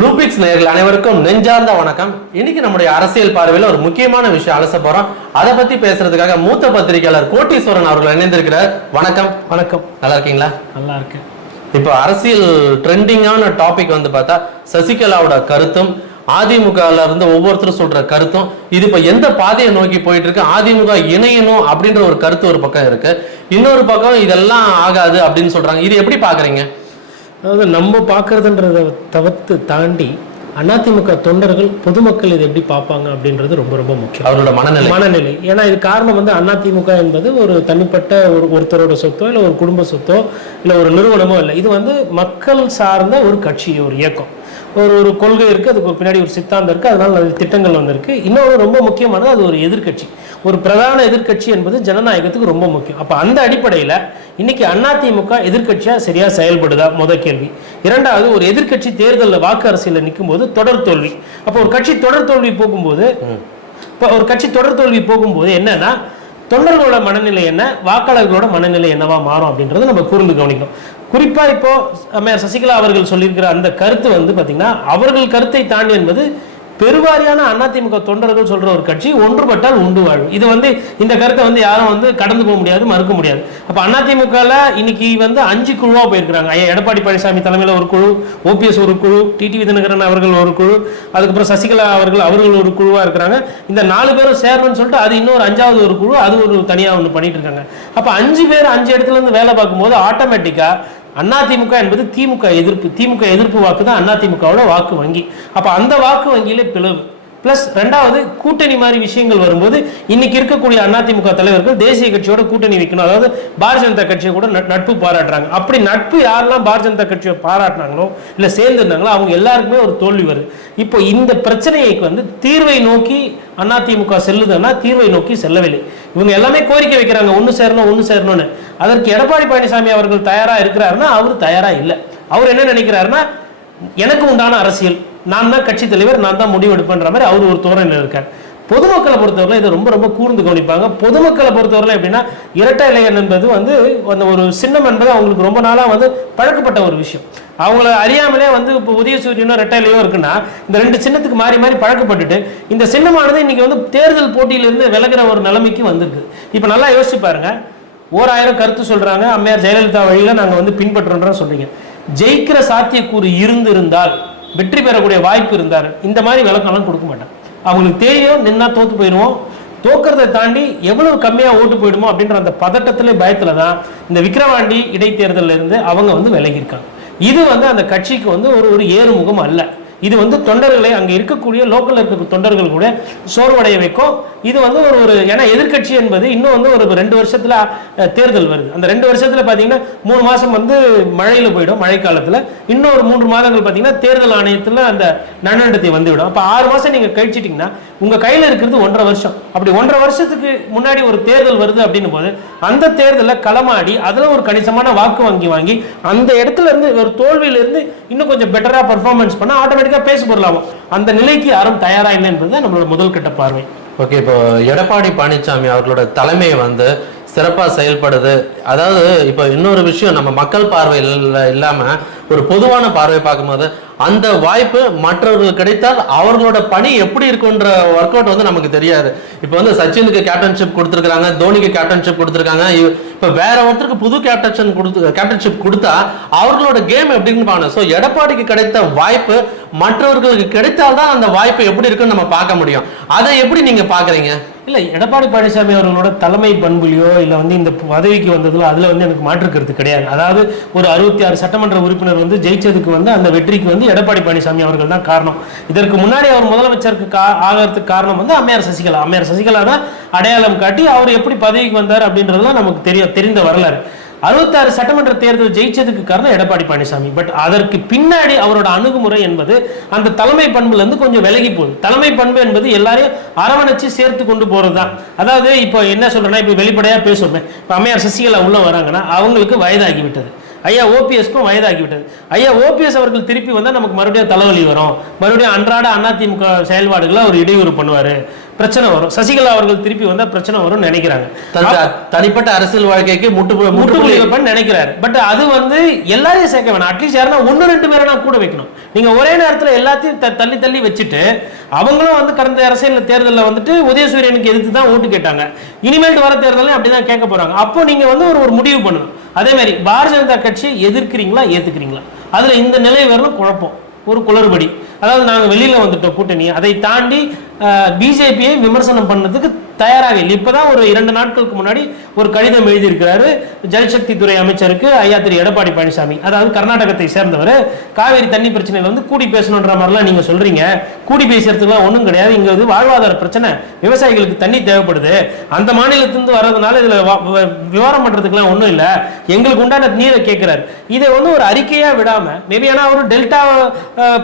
ப்ளூபிக்ஸ் நேயர்கள் அனைவருக்கும் நெஞ்சார்ந்த வணக்கம். இன்னைக்கு நம்முடைய அரசியல் பார்வையில் ஒரு முக்கியமான விஷயம் அலச போறோம். அதை பத்தி பேசுறதுக்காக மூத்த பத்திரிகையாளர் கோட்டீஸ்வரன் அவர்கள் இணைந்திருக்கிறார். வணக்கம். வணக்கம். நல்லா இருக்கீங்களா? நல்லா இருக்கேன். இப்போ அரசியல் ட்ரெண்டிங்கான டாபிக் வந்து பார்த்தா சசிகலாவோட கருத்தும் அதிமுகல இருந்து ஒவ்வொருத்தரும் சொல்ற கருத்தும் இது இப்ப எந்த பாதையை நோக்கி போயிட்டு இருக்கு அதிமுக இணையணும் அப்படின்ற ஒரு கருத்து ஒரு பக்கம் இருக்கு. இன்னொரு பக்கம் இதெல்லாம் ஆகாது அப்படின்னு சொல்றாங்க. இது எப்படி பாக்குறீங்க? அதாவது நம்ம பார்க்கறதுன்றத தவிர்த்து தாண்டி அதிமுக தொண்டர்கள் பொதுமக்கள் இதை எப்படி பார்ப்பாங்க அப்படின்றது ரொம்ப ரொம்ப முக்கியம். அவரோட மனநிலை. மனநிலை. ஏன்னா இது காரணம் வந்து அதிமுக என்பது ஒரு தனிப்பட்ட ஒரு ஒருத்தரோட சொத்தோ இல்லை ஒரு குடும்ப சொத்தோ இல்லை ஒரு நிறுவனமோ இல்லை. இது வந்து மக்கள் சார்ந்த ஒரு கட்சி ஒரு இயக்கம். ஒரு ஒரு கொள்கை இருக்குது அதுக்கு பின்னாடி ஒரு சித்தாந்தம் இருக்குது அதனால நிறைய திட்டங்கள் வந்திருக்கு இன்னொரு ரொம்ப முக்கியமானது அது ஒரு எதிர்க்கட்சி ஒரு பிரதான எதிர்க்கட்சி என்பது ஜனநாயகத்துக்கு ரொம்ப முக்கியம். அப்போ அந்த அடிப்படையில் இன்னைக்கு அதிமுக எதிர்க்கட்சியாக சரியாக செயல்படுதா? முத கேள்வி. இரண்டாவது ஒரு எதிர்க்கட்சி தேர்தலில் வாக்கு அரசியலில் நிற்கும் போது தொடர் தோல்வி. அப்போ ஒரு கட்சி தொடர் தோல்வி போகும்போது இப்போ ஒரு கட்சி தொடர் தோல்வி போகும்போது என்னன்னா தொண்டர்களோட மனநிலை என்ன? வாக்காளர்களோட மனநிலை என்னவா மாறும் அப்படின்றத நம்ம கூர்ந்து கவனிக்கணும். குறிப்பாக இப்போ அம்மையார் சசிகலா அவர்கள் சொல்லியிருக்கிற அந்த கருத்து வந்து பார்த்தீங்கன்னா அவர்கள் கருத்தை தாண்டி என்பது பெருவாரியான அதிமுக தொண்டர்கள் சொல்ற ஒரு கட்சி ஒன்றுபட்டால் உண்டு வாழும் இது வந்து இந்த கருத்தை வந்து யாரும் வந்து கடந்து போக முடியாது மறுக்க முடியாது. அப்ப அதிமுகல இன்னைக்கு வந்து அஞ்சு குழுவா போயிருக்கிறாங்க. ஐயா எடப்பாடி பழனிசாமி தலைமையில ஒரு குழு ஓபிஎஸ் ஒரு குழு டிடிவி தினகரன் அவர்கள் ஒரு குழு அதுக்கப்புறம் சசிகலா அவர்கள் அவர்கள் ஒரு குழுவா இருக்கிறாங்க. இந்த நாலு பேரும் சேரணும்னு சொல்லிட்டு அது இன்னொரு அஞ்சாவது ஒரு குழு அது ஒரு தனியா ஒன்று பண்ணிட்டு இருக்காங்க. அப்ப அஞ்சு பேர் அஞ்சு இடத்துல இருந்து வேலை பார்க்கும்போது ஆட்டோமேட்டிக்கா அதிமுக என்பது திமுக எதிர்ப்பு. திமுக எதிர்ப்பு வாக்கு தான் அதிமுகவோட வாக்கு வங்கி. அப்போ அந்த வாக்கு வங்கியிலே பிளவு. பிளஸ் ரெண்டாவது கூட்டணி மாதிரி விஷயங்கள் வரும்போது இன்னைக்கு இருக்கக்கூடிய அதிமுக தலைவர்கள் தேசிய கட்சியோட கூட்டணி வைக்கணும். அதாவது பாரதிய ஜனதா கட்சியை கூட நட்- நட்பு பாராட்டுறாங்க. அப்படி நட்பு யாரெல்லாம் பாரதிய ஜனதா கட்சியை பாராட்டினாங்களோ இல்லை சேர்ந்துருந்தாங்களோ அவங்க எல்லாருக்குமே ஒரு தோல்வி வருது. இப்போ இந்த பிரச்சனைக்கு வந்து தீர்வை நோக்கி அதிமுக செல்லுதுன்னா தீர்வை நோக்கி செல்லவில்லை. இவங்க எல்லாமே கோரிக்கை வைக்கிறாங்க ஒன்று சேரணும் ஒன்று சேரணும்னு. அதற்கு எடப்பாடி பழனிசாமி அவர்கள் தயாரா இருக்கிறாருன்னா அவர் தயாரா இல்லை. அவர் என்ன நினைக்கிறாருன்னா எனக்கு உண்டான அரசியல் நான் தான் கட்சி தலைவர் நான் தான் முடிவு எடுப்பேன்ற மாதிரி அவர் ஒரு தோரணையில் இருக்கார். பொதுமக்களை பொறுத்தவரை இதை ரொம்ப ரொம்ப கூர்ந்து கவனிப்பாங்க. பொதுமக்களை பொறுத்தவரை எப்படின்னா இரட்டை இலையன் என்பது வந்து அந்த ஒரு சின்னம் என்பது அவங்களுக்கு ரொம்ப நாளாக வந்து பழக்கப்பட்ட ஒரு விஷயம். அவங்கள அறியாமலே வந்து இப்போ உதயசூரியனோ ரெட்டையிலையோ இருக்குன்னா இந்த ரெண்டு சின்னத்துக்கு மாறி மாறி பழக்கப்பட்டுட்டு இந்த சின்னமானது இன்னைக்கு வந்து தேர்தல் போட்டியிலிருந்து விலகிற ஒரு நிலைமைக்கு வந்திருக்கு. இப்போ நல்லா யோசிச்சு பாருங்க. ஓராயிரம் கருத்து சொல்றாங்க. அம்மையார் ஜெயலலிதா வழியில நாங்கள் வந்து பின்பற்றுறோம் சொல்றீங்க. ஜெயிக்கிற சாத்தியக்கூறு இருந்திருந்தால் வெற்றி பெறக்கூடிய வாய்ப்பு இருந்தார் இந்த மாதிரி விளக்கம்லாம் கொடுக்க மாட்டாங்க. அவங்களுக்கு தெரியும் நின்னா தோத்து போயிடுவோம். தோக்கிறத தாண்டி எவ்வளவு கம்மியா ஓட்டு போயிடுமோ அப்படின்ற அந்த பதட்டத்திலே பயத்துல தான் இந்த விக்கிரவாண்டி இடைத்தேர்தலில் இருந்து அவங்க வந்து விலகியிருக்காங்க. இது வந்து அந்த கட்சிக்கு வந்து ஒரு ஒரு ஏறுமுகம் அல்ல. இது வந்து தொண்டர்களை அங்கே இருக்கக்கூடிய லோக்கல் இருக்க தொண்டர்கள் கூட சோர்வடைய வைக்கும். இது வந்து ஒரு ஒரு ஏன்னா எதிர்க்கட்சி என்பது இன்னும் வந்து ஒரு ரெண்டு வருஷத்தில் தேர்தல் வருது. அந்த ரெண்டு வருஷத்துல பார்த்தீங்கன்னா மூணு மாதம் வந்து மழையில் போயிடும் மழைக்காலத்தில். இன்னும் ஒரு மூன்று மாதங்கள் பார்த்தீங்கன்னா தேர்தல் ஆணையத்தில் அந்த நன்னடத்தை வந்துவிடும். அப்போ ஆறு மாதம் நீங்கள் கழிச்சிட்டிங்கன்னா உங்கள் கையில் இருக்கிறது ஒன்றரை வருஷம். அப்படி ஒன்றரை வருஷத்துக்கு முன்னாடி ஒரு தேர்தல் வருது அப்படின்னும் போது அந்த தேர்தலில் களமாடி அதில் ஒரு கணிசமான வாக்கு வங்கி வாங்கி அந்த இடத்துல இருந்து ஒரு தோல்வியில இருந்து இன்னும் கொஞ்சம் பெட்டராக பர்ஃபார்மன்ஸ் பண்ணால் ஆட்டோமேட்டிக் ஆட்டோமேட்டிக்கா பேச பொருளாகும். அந்த நிலைக்கு யாரும் தயாரா இல்லை என்பது நம்மளோட முதல் கட்ட பார்வை. ஓகே இப்போ எடப்பாடி பழனிசாமி அவர்களோட தலைமை வந்து சிறப்பாக செயல்படுது. அதாவது இப்போ இன்னொரு விஷயம் நம்ம மக்கள் பார்வையில் இல்லாமல் ஒரு பொதுவான பார்வை பார்க்கும்போது அந்த வாய்ப்பு மற்றவர்கள் கிடைத்தால் அவர்களோட பணி எப்படி இருக்குன்ற ஒர்க் அவுட் வந்து நமக்கு தெரியாது. இப்போ வந்து சச்சினுக்கு கேப்டன்ஷிப் கொடுத்துருக்காங்க தோனிக்கு கேப்டன்ஷிப் கொடுத்துருக்காங்க. இப்போ வேற ஒருத்தருக்கு புது கேப்டன்ஷன் கொடுத்து கேப்டன்ஷிப் கொடுத்தா அவர்களோட கேம் எப்படின்னு பாருங்க. ஸோ எடப்பாடிக்கு கிடைத்த வாய்ப்பு மற்றவர்களுக்கு கிடைத்தால்தான் அந்த வாய்ப்பு எப்படி இருக்குன்னு நம்ம பார்க்க முடியும். அதை எப்படி நீங்கள் பார்க்குறீங்க? இல்லை எடப்பாடி பழனிசாமி அவர்களோட தலைமை பண்புலையோ இல்லை வந்து இந்த பதவிக்கு வந்ததுல அதில் வந்து எனக்கு மாற்று கருத்து கிடையாது. அதாவது ஒரு அறுபத்தி ஆறு சட்டமன்ற உறுப்பினர் வந்து ஜெயிச்சதுக்கு வந்து அந்த வெற்றிக்கு வந்து எடப்பாடி பழனிசாமி அவர்கள் தான் காரணம். இதற்கு முன்னாடி அவர் முதலமைச்சருக்கு கா- ஆகிறதுக்கு காரணம் வந்து அம்மையார் சசிகலா. அம்மையார் சசிகலா தான் அடையாளம் காட்டி அவர் எப்படி பதவிக்கு வந்தார் அப்படின்றதுலாம் நமக்கு தெரிய தெரிந்த வரலாறு. அறுபத்தாறு சட்டமன்ற தேர்தல் ஜெயிச்சதுக்கு காரணம் எடப்பாடி பழனிசாமி. பட் அதற்கு பின்னாடி அவரோட அணுகுமுறை என்பது அந்த தலைமை பண்புல இருந்து கொஞ்சம் விலகி போகுது. தலைமை பண்பு என்பது எல்லாரையும் அரவணைச்சு சேர்த்து கொண்டு போறது தான் அதாவது இப்போ என்ன சொல்றேன்னா இப்போ வெளிப்படையா பேசுவேன் இப்போ அம்மையார் சசிகலா உள்ள வராங்கன்னா அவங்களுக்கு வயதாகி விட்டது. ஐயா ஓபிஎஸ்க்கும் வயதாகி விட்டது. ஐயா ஓபிஎஸ் அவர்கள் திருப்பி வந்தால் நமக்கு மறுபடியும் தலைவலி வரும். மறுபடியும் அன்றாட அதிமுக செயல்பாடுகளை அவர் இடையூறு பண்ணுவார். பிரச்சனை வரும். சசிகலா அவர்கள் திருப்பி வந்தால் பிரச்சனை வரும்னு நினைக்கிறாங்க. தனிப்பட்ட அரசியல் வாழ்க்கைக்கு முட்டு முட்டுப்புள்ளி முட்டுப்புள்ளி வைப்பேன்னு நினைக்கிறாரு. பட் அது வந்து எல்லாரையும் சேர்க்க வேணாம். அட்லீஸ்ட் யாருன்னா ஒன்று ரெண்டு பேரை நான் கூட வைக்கணும். நீங்க ஒரே நேரத்தில் எல்லாத்தையும் த- தள்ளி தள்ளி வச்சுட்டு அவங்களும் வந்து கடந்த அரசியல் தேர்தலில் வந்துட்டு உதயசூரியனுக்கு எதிர்த்து தான் ஓட்டு கேட்டாங்க. இனிமேல்ட்டு வர தேர்தலையும் அப்படிதான் கேட்க போறாங்க. அப்போ நீங்க வந்து ஒரு ஒரு முடிவு பண்ணணும். அதே மாதிரி பாரதிய ஜனதா கட்சியை எதிர்க்கிறீங்களா ஏத்துக்கிறீங்களா? அதுல இந்த நிலை வரணும் குழப்பம். ஒரு குளறுபடி. அதாவது நாங்கள் வெளியில் வந்துட்டோம் கூட்டணி அதை தாண்டி பிஜேபியை விமர்சனம் பண்ணதுக்கு தயாராக இல்லை. இப்போதான் ஒரு இரண்டு நாட்களுக்கு முன்னாடி ஒரு கடிதம் எழுதியிருக்கிறாரு ஜல்சக்தி துறை அமைச்சருக்கு ஐயா திரு எடப்பாடி பழனிசாமி. அதாவது கர்நாடகத்தை சேர்ந்தவர். காவேரி தண்ணி பிரச்சனையில வந்து கூடி பேசணுன்ற மாதிரிலாம் நீங்க சொல்றீங்க. கூடி பேசுறதுக்குலாம் ஒன்றும் கிடையாது. இங்க வந்து வாழ்வாதார பிரச்சனை. விவசாயிகளுக்கு தண்ணி தேவைப்படுது. அந்த மாநிலத்திலிருந்து வர்றதுனால இதுல விவரம் பண்றதுக்குலாம் ஒன்றும் இல்லை. எங்களுக்கு உண்டான நீரை கேட்கிறாரு. இதை வந்து ஒரு அறிக்கையா விடாம மேபி ஆனால் ஒரு டெல்டா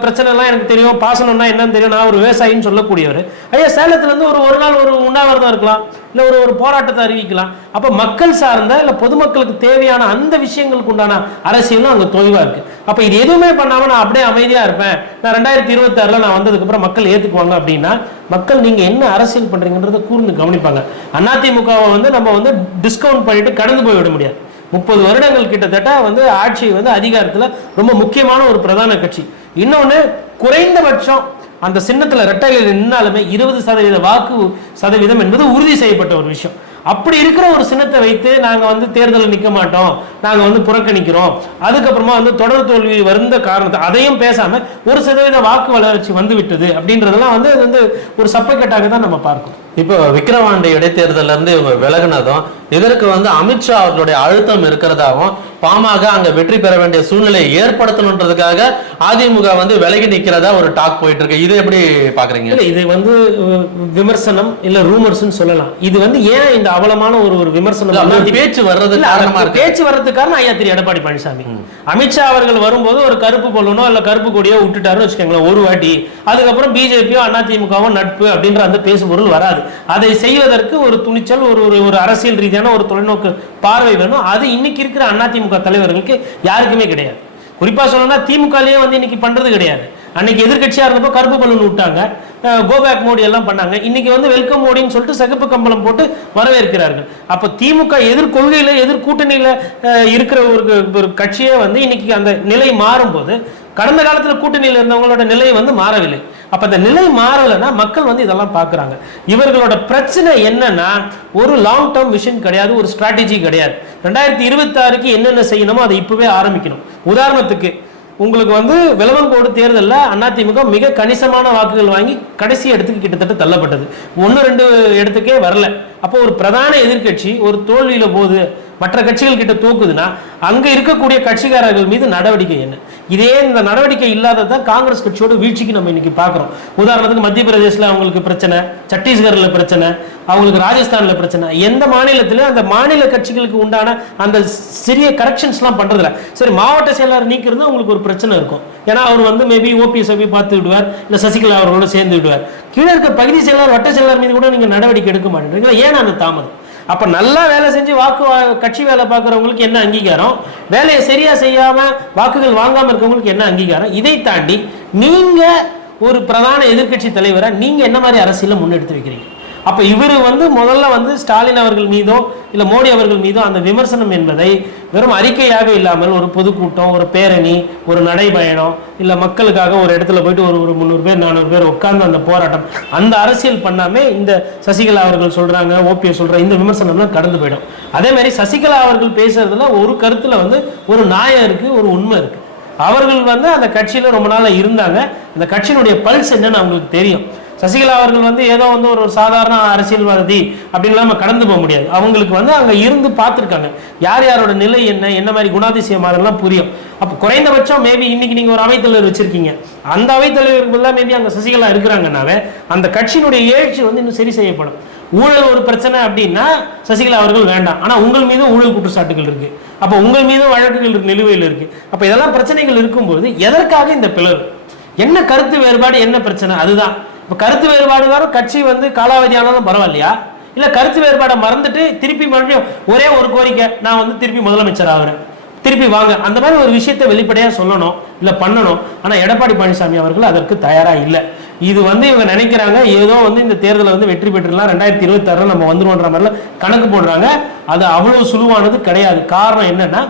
பிரச்சனைலாம் எனக்கு தெரியும். பாசனம்னா என்னன்னு தெரியும். நான் ஒரு விவசாயின்னு சொல்லக்கூடியவர். ஐயா சேலத்துலேருந்து ஒரு ஒரு நாள் ஒரு உண்ணாவிரதம் இருக்கலாம் இல்ல ஒரு ஒரு போராட்டத்தை அறிவிக்கலாம். அப்போ மக்கள் சார்ந்த இல்லை பொதுமக்களுக்கு தேவையான அந்த விஷயங்களுக்கு உண்டான அரசியலும் அங்கே தொய்வா இருக்கு. அப்போ இது எதுவுமே பண்ணாமல் நான் அப்படியே அமைதியா இருப்பேன். நான் ரெண்டாயிரத்தி இருபத்தாறில் நான் வந்ததுக்கப்புறம் மக்கள் ஏத்துக்குவாங்க அப்படின்னா மக்கள் நீங்க என்ன அரசியல் பண்றீங்கன்றத கூர்ந்து கவனிப்பாங்க. அதிமுகவை வந்து நம்ம வந்து டிஸ்கவுண்ட் பண்ணிட்டு கடந்து போய் விட முடியாது. முப்பது வருடங்கள் கிட்டத்தட்ட வந்து ஆட்சி வந்து அதிகாரத்தில் ரொம்ப முக்கியமான ஒரு பிரதான கட்சி. இன்னொன்னு குறைந்தபட்சம் அந்த சின்னத்தில் ரெட்டையில் நின்னாலுமே இருபது சதவீத வாக்கு சதவீதம் என்பது உறுதி செய்யப்பட்ட ஒரு விஷயம். அப்படி இருக்கிற ஒரு சின்னத்தை வைத்து நாங்கள் வந்து தேர்தலில் நிற்க மாட்டோம். நாங்கள் வந்து புறக்கணிக்கிறோம். அதுக்கப்புறமா வந்து தொடர் தோல்வி வருந்த காரணத்தை அதையும் பேசாமல் ஒரு சதவீத வாக்கு வளர்ச்சி வந்து விட்டது அப்படின்றதெல்லாம் வந்து அது வந்து ஒரு சப்பைக்கட்டாக தான் நம்ம பார்க்கணும். இப்போ விக்கிரவாண்டி தேர்தலில் இருந்து இவங்க விலகுனதும் இதற்கு வந்து அமித்ஷா அவர்களுடைய அழுத்தம் இருக்கிறதாவும் பாமக அங்க வெற்றி பெற வேண்டிய சூழ்நிலையை ஏற்படுத்தணுன்றதுக்காக அதிமுக வந்து விலகி நிக்கிறதா ஒரு டாக் போயிட்டு இருக்கு இது எப்படி பாக்குறீங்க இல்ல இது வந்து விமர்சனம் இல்ல ரூமர்ஸ்னு சொல்லலாம். இது வந்து ஏன் இந்த அவலமான ஒரு ஒரு விமர்சனம்? பேச்சு வர்றது காரணமா இருக்கு. பேச்சு வர்றதுக்கு காரணம் ஐயா திரு எடப்பாடி பழனிசாமி. அமித்ஷா அவர்கள் வரும்போது ஒரு கருப்பு பொல்லனோ இல்ல கருப்பு கொடியோ விட்டுட்டாருன்னு வச்சுக்கோங்களேன் ஒரு வாட்டி. அதுக்கப்புறம் பிஜேபியோ அதிமுகவோ நட்பு அப்படின்ற அந்த பேசுபொருள் வராது. அதை செய்வதற்கு ஒரு துணிச்சல் ஒரு ஒரு அரசியல் ரீதியான ஒரு தொலைநோக்கு பார்வை வேணும். அது இன்னைக்கு இருக்கிற அதிமுக தலைவர்களுக்கு யாருக்குமே கிடையாது. குறிப்பா சொல்லணும்னா திமுகலேயே வந்து இன்னைக்கு பண்றது கிடையாது. அன்னைக்கு எதிர்க்கட்சியா இருந்தப்போ கருப்பு பலூன் விட்டாங்க. கோபேக் மோடி எல்லாம் பண்ணாங்க. இன்னைக்கு வந்து வெல்கம் மோடின்னு சொல்லிட்டு சகப்பு கம்பளம் போட்டு வரவேற்கிறார்கள். அப்போ திமுக எதிர்கொள்கையில் எதிர்கூட்டணியில் எதிர் கூட்டணியில இருக்கிற ஒரு ஒரு கட்சியே வந்து இன்னைக்கு அந்த நிலை மாறும்போது கடந்த காலத்துல கூட்டணியில் இருந்தவங்களோட நிலை வந்து மாறவில்லை. அப்ப அந்த நிலை மாறலைன்னா மக்கள் வந்து இதெல்லாம் பார்க்குறாங்க. இவர்களோட பிரச்சனை என்னன்னா ஒரு லாங் டேர்ம் விஷன் கிடையாது ஒரு ஸ்ட்ராட்டஜி கிடையாது. ரெண்டாயிரத்தி இருபத்தி ஆறுக்கு என்னென்ன செய்யணுமோ அதை இப்பவே ஆரம்பிக்கணும். உதாரணத்துக்கு உங்களுக்கு வந்து விளவங்கோடு தேர்தலில் அதிமுக மிக கணிசமான வாக்குகள் வாங்கி கடைசி இடத்துக்கு கிட்டத்தட்ட தள்ளப்பட்டது. ஒன்று ரெண்டு இடத்துக்கே வரல. அப்போ ஒரு பிரதான எதிர்க்கட்சி ஒரு தோல்வியில போகுது. மற்ற கட்சிகள் கிட்ட தூக்குதுன்னா அங்க இருக்கக்கூடிய கட்சிக்காரர்கள் மீது நடவடிக்கை என்ன? இதே இந்த நடவடிக்கை இல்லாததான் காங்கிரஸ் கட்சியோட வீழ்ச்சிக்கு நம்ம இன்னைக்கு பார்க்குறோம். உதாரணத்துக்கு மத்திய பிரதேசல அவங்களுக்கு பிரச்சனை சத்தீஸ்கர்ல பிரச்சனை அவங்களுக்கு ராஜஸ்தான்ல பிரச்சனை. எந்த மாநிலத்திலும் அந்த மாநில கட்சிகளுக்கு உண்டான அந்த சிறிய கரெக்ஷன்ஸ்லாம் பண்ணுறதில்ல சரி மாவட்ட செயலாளர் நீக்கிறது அவங்களுக்கு ஒரு பிரச்சனை இருக்கும். ஏன்னா அவர் வந்து மேபி ஓபிஎஸ் போய் பார்த்து விடுவார் இல்ல சசிகலா அவர்களோட சேர்ந்து விடுவார். கீழே இருக்க பகுதி செயலாளர் வட்ட செயலாளர் மீது கூட நீங்க நடவடிக்கை எடுக்க மாட்டேங்கிறீங்க ஏன் அந்த தாமதம்? அப்ப நல்லா வேலை செஞ்சு வாக்கு வா- கட்சி வேலை பார்க்குறவங்களுக்கு என்ன அங்கீகாரம்? வேலையை சரியா செய்யாம வாக்குகள் வாங்காம இருக்கவங்களுக்கு என்ன அங்கீகாரம்? இதை தாண்டி நீங்க ஒரு பிரதான எதிர்க்கட்சி தலைவரை நீங்க என்ன மாதிரி அரசியல முன்னெடுத்து வைக்கிறீங்க? அப்போ இவர் வந்து முதல்ல வந்து ஸ்டாலின் அவர்கள் மீதோ இல்லை மோடி அவர்கள் மீதோ அந்த விமர்சனம் என்பதை வெறும் அறிக்கையாக இல்லாமல் ஒரு பொதுக்கூட்டம் ஒரு பேரணி ஒரு நடைபயணம் இல்லை மக்களுக்காக ஒரு இடத்துல போயிட்டு ஒரு ஒரு முந்நூறு பேர் நானூறு பேர் உட்கார்ந்து அந்த போராட்டம் அந்த அரசியல் பண்ணாமே இந்த சசிகலா அவர்கள் சொல்கிறாங்க ஓபிஎஸ் சொல்கிற இந்த விமர்சனம்லாம் கடந்து போயிடும். அதே மாதிரி சசிகலா அவர்கள் பேசுறதுல ஒரு கருத்தில் வந்து ஒரு நியாயம் இருக்குது ஒரு உண்மை இருக்குது அவர்கள் வந்து அந்த கட்சியில் ரொம்ப நாளாக இருந்தாங்க. அந்த கட்சியினுடைய பல்ஸ் என்னன்னு அவங்களுக்கு தெரியும். சசிகலா அவர்கள் வந்து ஏதோ வந்து ஒரு சாதாரண அரசியல்வாதி அப்படின்னு நம்ம கடந்து போக முடியாது. அவங்களுக்கு வந்து அங்கே இருந்து பார்த்துருக்காங்க. யார் யாரோட நிலை என்ன என்ன மாதிரி குணாதிசயம் அதெல்லாம் புரியும். அப்போ குறைந்தபட்சம் மேபி இன்னைக்கு நீங்கள் ஒரு அவைத்தலைவர் வச்சிருக்கீங்க. அந்த அவைத்தலைவர்கள் மேபி அங்கே சசிகலா இருக்கிறாங்கனாவே அந்த கட்சியினுடைய எழுச்சி வந்து இன்னும் சரி செய்யப்படும். ஊழல் ஒரு பிரச்சனை அப்படின்னா சசிகலா அவர்கள் வேண்டாம். ஆனால் உங்கள் மீதும் ஊழல் குற்றச்சாட்டுகள் இருக்கு. அப்போ உங்கள் மீதும் வழக்குகள் நிலுவையில் இருக்கு. அப்போ இதெல்லாம் பிரச்சனைகள் இருக்கும்போது எதற்காக இந்த பிளவு? என்ன கருத்து வேறுபாடு என்ன பிரச்சனை? அதுதான். இப்போ கருத்து வேறுபாடு வரும் கட்சி வந்து காலாவதி ஆனாலும் பரவாயில்லையா? இல்லை கருத்து வேறுபாடை மறந்துட்டு திருப்பி மறுபடியும் ஒரே ஒரு கோரிக்கை நான் வந்து திருப்பி முதலமைச்சர் ஆகிறேன். திருப்பி வாங்க. அந்த மாதிரி ஒரு விஷயத்தை வெளிப்படையாக சொல்லணும் இல்லை பண்ணணும். ஆனால் எடப்பாடி பழனிசாமி அவர்கள் அதற்கு தயாராக இல்லை. இது வந்து இவங்க நினைக்கிறாங்க ஏதோ வந்து இந்த தேர்தலில் வந்து வெற்றி பெற்றுலாம் ரெண்டாயிரத்தி இருபத்தாறுல நம்ம வந்துருவோன்ற மாதிரிலாம் கணக்கு போடுறாங்க. அது அவ்வளோ சுழுவானது கிடையாது. காரணம் என்னன்னா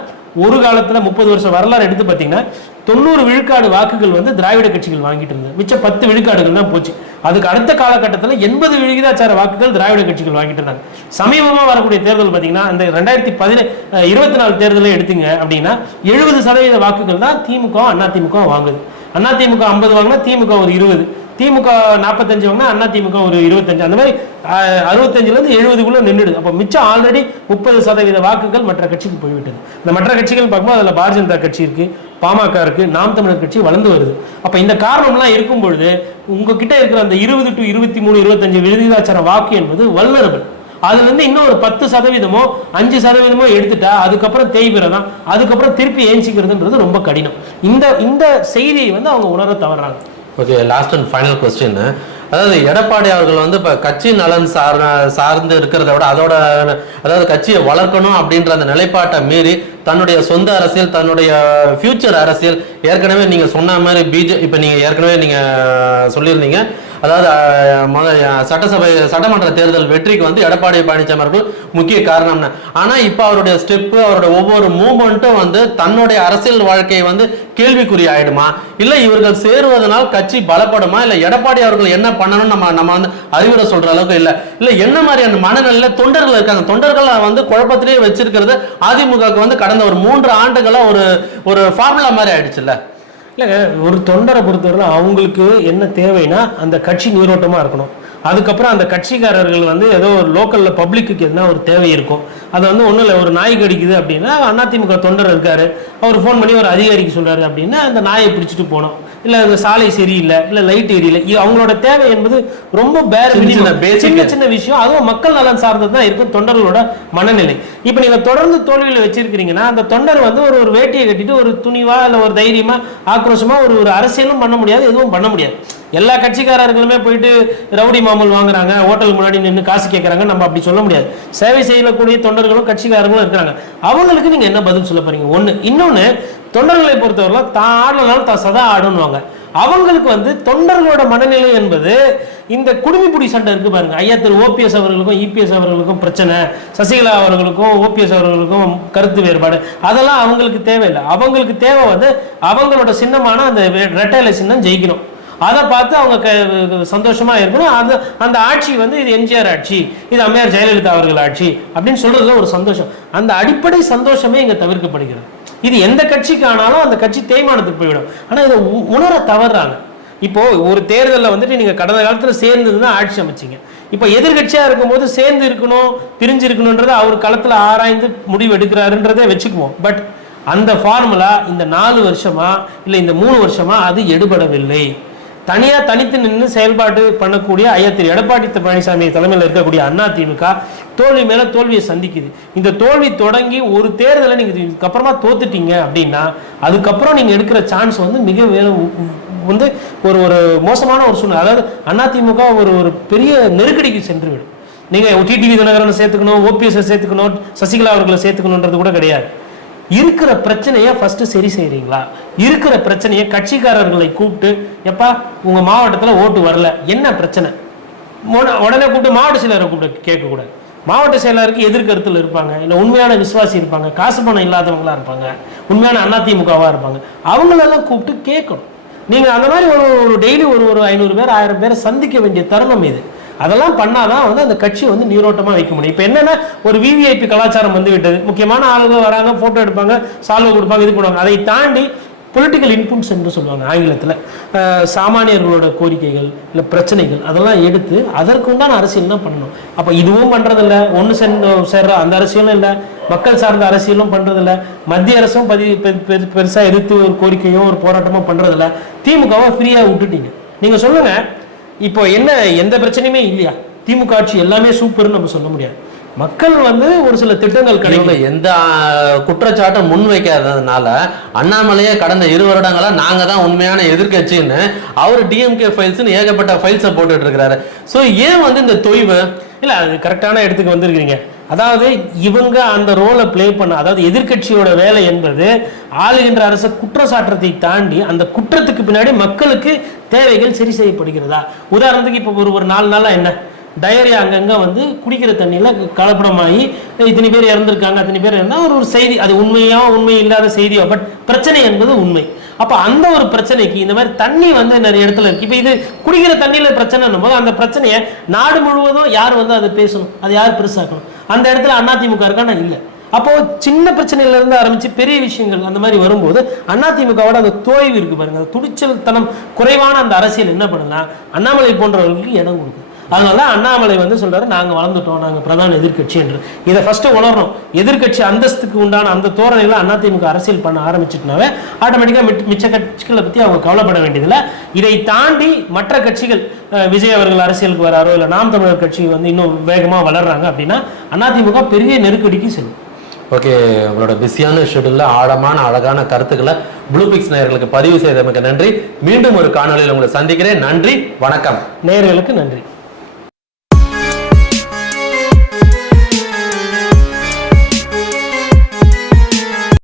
ஒரு காலத்தில் முப்பது வருஷம் வரலாறு எடுத்து பார்த்தீங்கன்னா தொண்ணூறு விழுக்காடு வாக்குகள் வந்து திராவிட கட்சிகள் வாங்கிட்டு இருந்தது. மிச்சம் பத்து விழுக்காடுகள் தான் போச்சு. அதுக்கு அடுத்த காலகட்டத்தில் எண்பது விகிதாச்சார வாக்குகள் திராவிட கட்சிகள் வாங்கிட்டு இருந்தாங்க. சமீபமாக வரக்கூடிய தேர்தல் பார்த்தீங்கன்னா அந்த ரெண்டாயிரத்தி பதினே இருபத்தி நாலு தேர்தலே எடுத்தீங்க அப்படின்னா எழுபது சதவீத வாக்குகள் தான் திமுக அண்ணா வாங்குது. அண்ணா திமுக ஐம்பது வாங்கினா திமுக ஒரு இருபது. திமுக நாற்பத்தஞ்சு வாங்கினா அண்ணா திமுக ஒரு இருபத்தஞ்சு. அந்த மாதிரி அறுபத்தஞ்சுலேருந்து எழுபதுக்குள்ளே எழுபதுக்குள்ள நின்றுடுது அப்போ மிச்சம் ஆல்ரெடி முப்பது சதவீத வாக்குகள் மற்ற கட்சிக்கு போய்விட்டது. இந்த மற்ற கட்சிகள் பார்க்கும்போது அதில் பாரதிய ஜனதா கட்சி இருக்கு பாமக இருக்கு நாம் தமிழர் கட்சி வளர்ந்து வருது. அப்போ இந்த காரணம்லாம் இருக்கும் பொழுது உங்ககிட்ட இருக்கிற அந்த இருபது டு இருபத்தி மூணு இருபத்தஞ்சு விருதிதாச்சார வாக்கு என்பது வல்லரபல் அதுல இருந்து இன்னும் ஒரு பத்து சதவீதமோ அஞ்சு சதவீதமோ எடுத்துட்டா அதுக்கப்புறம் தேய்பிறதான் அதுக்கப்புறம் திருப்பி ஏஞ்சிக்கிறதுன்றது ரொம்ப கடினம். இந்த இந்த செய்தியை வந்து அவங்க உணர தவறாங்க. Okay last and final question அதாவது எடப்பாடி அவர்கள் வந்து இப்போ கட்சி நலன் சார் சார்ந்து இருக்கிறத விட அதோட அதாவது கட்சியை வளர்க்கணும் அப்படின்ற அந்த நிலைப்பாட்டை மீறி தன்னுடைய சொந்த அரசியல் தன்னுடைய ஃபியூச்சர் அரசியல் ஏற்கனவே நீங்கள் சொன்ன மாதிரி பிஜே இப்போ நீங்கள் ஏற்கனவே நீங்கள் சொல்லியிருந்தீங்க. அதாவது சட்டசபை சட்டமன்ற தேர்தல் வெற்றிக்கு வந்து எடப்பாடி பழனிசாமி அவர்கள் முக்கிய காரணம்னு ஆனால் இப்போ அவருடைய ஸ்டெப்பு அவருடைய ஒவ்வொரு மூமெண்ட்டும் வந்து தன்னுடைய அரசியல் வாழ்க்கையை வந்து கேள்விக்குறி ஆயிடுமா? இல்லை இவர்கள் சேருவதனால் கட்சி பலப்படுமா? இல்லை எடப்பாடி அவர்கள் என்ன பண்ணணும்னு நம்ம நம்ம வந்து அறிவுரை சொல்ற அளவுக்கு இல்லை. இல்லை என்ன மாதிரியான மனநிலையில தொண்டர்கள் இருக்காங்க? தொண்டர்களை வந்து குழப்பத்திலேயே வச்சிருக்கிறது அதிமுகவுக்கு வந்து கடந்த ஒரு மூன்று ஆண்டுகளா ஒரு ஒரு ஃபார்முலா மாதிரி ஆயிடுச்சுல்ல. இல்லைங்க ஒரு தொண்டரை பொறுத்தவரை அவங்களுக்கு என்ன தேவைன்னா அந்த கட்சி நீரோட்டமாக இருக்கணும். அதுக்கப்புறம் அந்த கட்சிக்காரர்கள் வந்து ஏதோ ஒரு லோக்கலில் பப்ளிக்கு எதுனா ஒரு தேவை இருக்கும். அது வந்து ஒன்றும் இல்லை ஒரு நாய் கடிக்குது அப்படின்னா அதிமுக தொண்டர் இருக்காரு. அவர் ஃபோன் பண்ணி ஒரு அதிகாரிக்கு சொல்கிறாரு அப்படின்னா அந்த நாயை பிடிச்சிட்டு போனோம் இல்லை அந்த சாலை சரியில்லை இல்லை லைட் எரியல அவங்களோட தேவை என்பது ரொம்ப பேர் சின்ன சின்ன விஷயம். அதுவும் மக்கள் நலன் சார்ந்தது தான் இருக்கும் தொண்டர்களோட மனநிலை. இப்போ நீங்க தொடர்ந்து தோல்வியில் வச்சிருக்கிறீங்கன்னா அந்த தொண்டர் வந்து ஒரு ஒரு வேட்டியை கட்டிட்டு ஒரு துணிவா இல்லை ஒரு தைரியமா ஆக்ரோஷமா ஒரு ஒரு அரசியலும் பண்ண முடியாது எதுவும் பண்ண முடியாது. எல்லா கட்சிக்காரர்களுமே போயிட்டு ரவுடி மாமல் வாங்குறாங்க ஹோட்டல் முன்னாடி நின்று காசு கேட்கறாங்க நம்ம அப்படி சொல்ல முடியாது. சேவை செய்யக்கூடிய தொண்டர்களும் கட்சிக்காரங்களும் இருக்கிறாங்க. அவங்களுக்கு நீங்க என்ன பதில் சொல்ல போறீங்க? ஒண்ணு. இன்னொன்னு தொண்டர்களை பொறுத்தவரை தான் ஆடலனாலும் தான் சதா ஆடுன்னுவாங்க. அவங்களுக்கு வந்து தொண்டர்களோட மனநிலை என்பது இந்த குடுமிப்புடி சண்டை இருக்கு பாருங்க. ஐயா திரு ஓபிஎஸ் அவர்களுக்கும் இபிஎஸ் அவர்களுக்கும் பிரச்சனை சசிகலா அவர்களுக்கும் ஓபிஎஸ் அவர்களுக்கும் கருத்து வேறுபாடு. அதெல்லாம் அவங்களுக்கு தேவையில்லை. அவங்களுக்கு தேவை வந்து அவங்களோட சின்னமான அந்த ரெட்டையில சின்னம் ஜெயிக்கணும். அதை பார்த்து அவங்க க- சந்தோஷமா இருக்கணும். அந்த அந்த ஆட்சி வந்து இது எம்ஜிஆர் ஆட்சி இது அம்மையார் ஜெயலலிதா அவர்கள் ஆட்சி அப்படின்னு சொல்றதுல ஒரு சந்தோஷம். அந்த அடிப்படை சந்தோஷமே இங்க தவிர்க்கப்படுகிறது. இது எந்த கட்சிக்கானாலும் அந்த கட்சி தேய்மானத்துக்கு போய்விடும். ஆனால் இதை உணர தவறாங்க இப்போ ஒரு தேர்தலில் வந்துட்டு நீங்கள் கடந்த காலத்தில் சேர்ந்து தான் ஆட்சி அமைச்சீங்க. இப்போ எதிர்கட்சியாக இருக்கும்போது சேர்ந்து இருக்கணும் பிரிஞ்சு இருக்கணுன்றதை அவர் களத்தில் ஆராய்ந்து முடிவு எடுக்கிறாருன்றதை வச்சுக்குவோம். பட் அந்த ஃபார்முலா இந்த நாலு வருஷமா இல்லை இந்த மூணு வருஷமா அது எடுபடவில்லை. தனியாக தனித்து நின்று செயல்பாடு பண்ணக்கூடிய ஐயா திரு எடப்பாடி பழனிசாமி தலைமையில் இருக்கக்கூடிய அண்ணா திமுக தோல்வி மேலே தோல்வியை சந்திக்குது. இந்த தோல்வி தொடங்கி ஒரு தேர்தலை நீங்கள் இதுக்கப்புறமா தோத்துட்டீங்க அப்படின்னா அதுக்கப்புறம் நீங்கள் எடுக்கிற சான்ஸ் வந்து மிக வந்து ஒரு ஒரு மோசமான ஒரு சூழ்நிலை. அதாவது அதிமுக ஒரு ஒரு பெரிய நெருக்கடிக்கு சென்றுவிடும். நீங்கள் டிடிவி தினகரனை சேர்த்துக்கணும் ஓபிஎஸ்ஸை சேர்த்துக்கணும் சசிகலா அவர்களை சேர்த்துக்கணுன்றது கூட கிடையாது. இருக்கிற பிரச்சனையை ஃபஸ்ட்டு சரி செய்கிறீங்களா இருக்கிற பிரச்சனையை கட்சிக்காரர்களை கூப்பிட்டு எப்பா உங்கள் மாவட்டத்தில் ஓட்டு வரல. என்ன பிரச்சனை? உடனே கூப்பிட்டு மாவட்ட செயலரை கூப்பிட்டு கேட்கக்கூடாது. மாவட்ட செயலருக்கு எதிர்கருத்தில் இருப்பாங்க. இல்லை உண்மையான விசுவாசி இருப்பாங்க. காசு பணம் இல்லாதவங்களா இருப்பாங்க. உண்மையான அதிமுகவாக இருப்பாங்க. அவங்களெல்லாம் கூப்பிட்டு கேட்கணும். நீங்கள் அந்த மாதிரி ஒரு ஒரு டெய்லி ஒரு ஒரு ஐநூறு பேர் ஆயிரம் பேர் சந்திக்க வேண்டிய தருணம் இது. அதெல்லாம் பண்ணாதான் வந்து அந்த கட்சியை வந்து நீரோட்டமாக வைக்க முடியும். இப்போ என்னென்னா ஒரு விவிஐபி கலாச்சாரம் வந்து விட்டது. முக்கியமான ஆளுங்க வராங்க ஃபோட்டோ எடுப்பாங்க சால்வை கொடுப்பாங்க இது பண்ணுவாங்க. அதை தாண்டி பொலிட்டிக்கல் இன்புட்ஸ் என்று சொல்லுவாங்க ஆங்கிலத்தில். சாமானியர்களோட கோரிக்கைகள் இல்லை பிரச்சனைகள் அதெல்லாம் எடுத்து அதற்கு உண்டான அரசியல் தான் பண்ணணும். அப்போ இதுவும் பண்ணுறதில்ல ஒன்று சேர்ந்து சேர்ற அந்த அரசியலும் இல்லை மக்கள் சார்ந்த அரசியலும் பண்ணுறதில்ல மத்திய அரசும் பதி பெருசாக எதிர்த்து ஒரு கோரிக்கையோ ஒரு போராட்டமோ பண்ணுறதில்ல திமுகவை ஃப்ரீயாக விட்டுட்டீங்க. நீங்கள் சொல்லுங்க இப்போ என்ன எந்த பிரச்சனையுமே இல்லையா? திமுக ஆட்சி எல்லாமே சூப்பர்னு நம்ம சொல்ல முடியாது. மக்கள் வந்து ஒரு சில திட்டங்கள் கிடைக்கும் எந்த குற்றச்சாட்டும் முன்வைக்காததுனால அண்ணாமலையே கடந்த இரு வருடங்களா நாங்க தான் உண்மையான எதிர்க்கட்சின்னு அவர் டிஎம்கே ஃபைல்ஸ்னு ஏகப்பட்ட ஃபைல்ஸை போட்டுட்டு இருக்கிறாரு ஸோ ஏன் வந்து இந்த தொய்வு? இல்ல அது கரெக்டான இடத்துக்கு வந்திருக்கீங்க அதாவது இவங்க அந்த ரோலை ப்ளே பண்ண அதாவது எதிர்க்கட்சியோட வேலை என்பது ஆளுகின்ற அரசை குற்றம் சாட்டுறதை தாண்டி அந்த குற்றத்துக்கு பின்னாடி மக்களுக்கு தேவைகள் சரி செய்யப்படுகிறதா? உதாரணத்துக்கு இப்போ ஒரு ஒரு நாலு நாளாக என்ன? டயரியா அங்கங்கே வந்து குடிக்கிற தண்ணியில் கலப்படமாகி இத்தனை பேர் இறந்துருக்காங்க அத்தனை பேர் இருந்தால் ஒரு ஒரு செய்தி. அது உண்மையாக உண்மை இல்லாத செய்தியோ பட் பிரச்சனை என்பது உண்மை. அப்போ அந்த ஒரு பிரச்சனைக்கு இந்த மாதிரி தண்ணி வந்து நிறைய இடத்துல இருக்கு. இப்போ இது குடிக்கிற தண்ணியில் பிரச்சனைன்னும் போது அந்த பிரச்சனையை நாடு முழுவதும் யார் வந்து அதை பேசணும்? அது யார் பெருசாக்கணும்? அந்த இடத்துல அதிமுக இருக்கானா? இல்லை. அப்போ சின்ன பிரச்சனையில இருந்து ஆரம்பிச்சு பெரிய விஷயங்கள் அந்த மாதிரி வரும்போது அதிமுகவோட அந்த தோய்வு இருக்கு பாருங்க. அந்த துணிச்சல் தனம் குறைவான அந்த அரசியல் என்ன பண்ணலாம் அண்ணாமலை போன்றவர்களுக்கு இடம் கொடுக்கும். அதனால அண்ணாமலை வந்து சொல்றாரு நாங்க வளர்ந்துட்டோம் நாங்க பிரதான எதிர்க்கட்சி என்று. இதை ஃபர்ஸ்ட் உணரணும். எதிர்க்கட்சி அந்தஸ்துக்கு உண்டான அந்த தோரணைகளை அதிமுக அரசியல் பண்ண ஆரம்பிச்சிட்டுனாவே ஆட்டோமேட்டிக்கா மிச்ச கட்சிகளை பத்தி அவங்க கவலைப்பட வேண்டியதில்லை. இதை தாண்டி மற்ற கட்சிகள் விஜய் அவர்கள் அரசியலுக்கு வராரோ இல்ல நாம் தமிழர் கட்சி வந்து இன்னும் வேகமா வளர்றாங்க அப்படின்னா அதிமுக பெரிய நெருக்கடிக்கு செல்லும். ஓகே உங்களோட பிஸியான ஷெடியூல்ல ஆழமான அழகான கருத்துக்களை ப்ளூ பிக்ஸ் நேயர்களுக்கு பதிவு செய்தமைக்கு நன்றி. மீண்டும் ஒரு காணொளியில் உங்களை சந்திக்கிறேன். நன்றி வணக்கம். நேயர்களுக்கு நன்றி.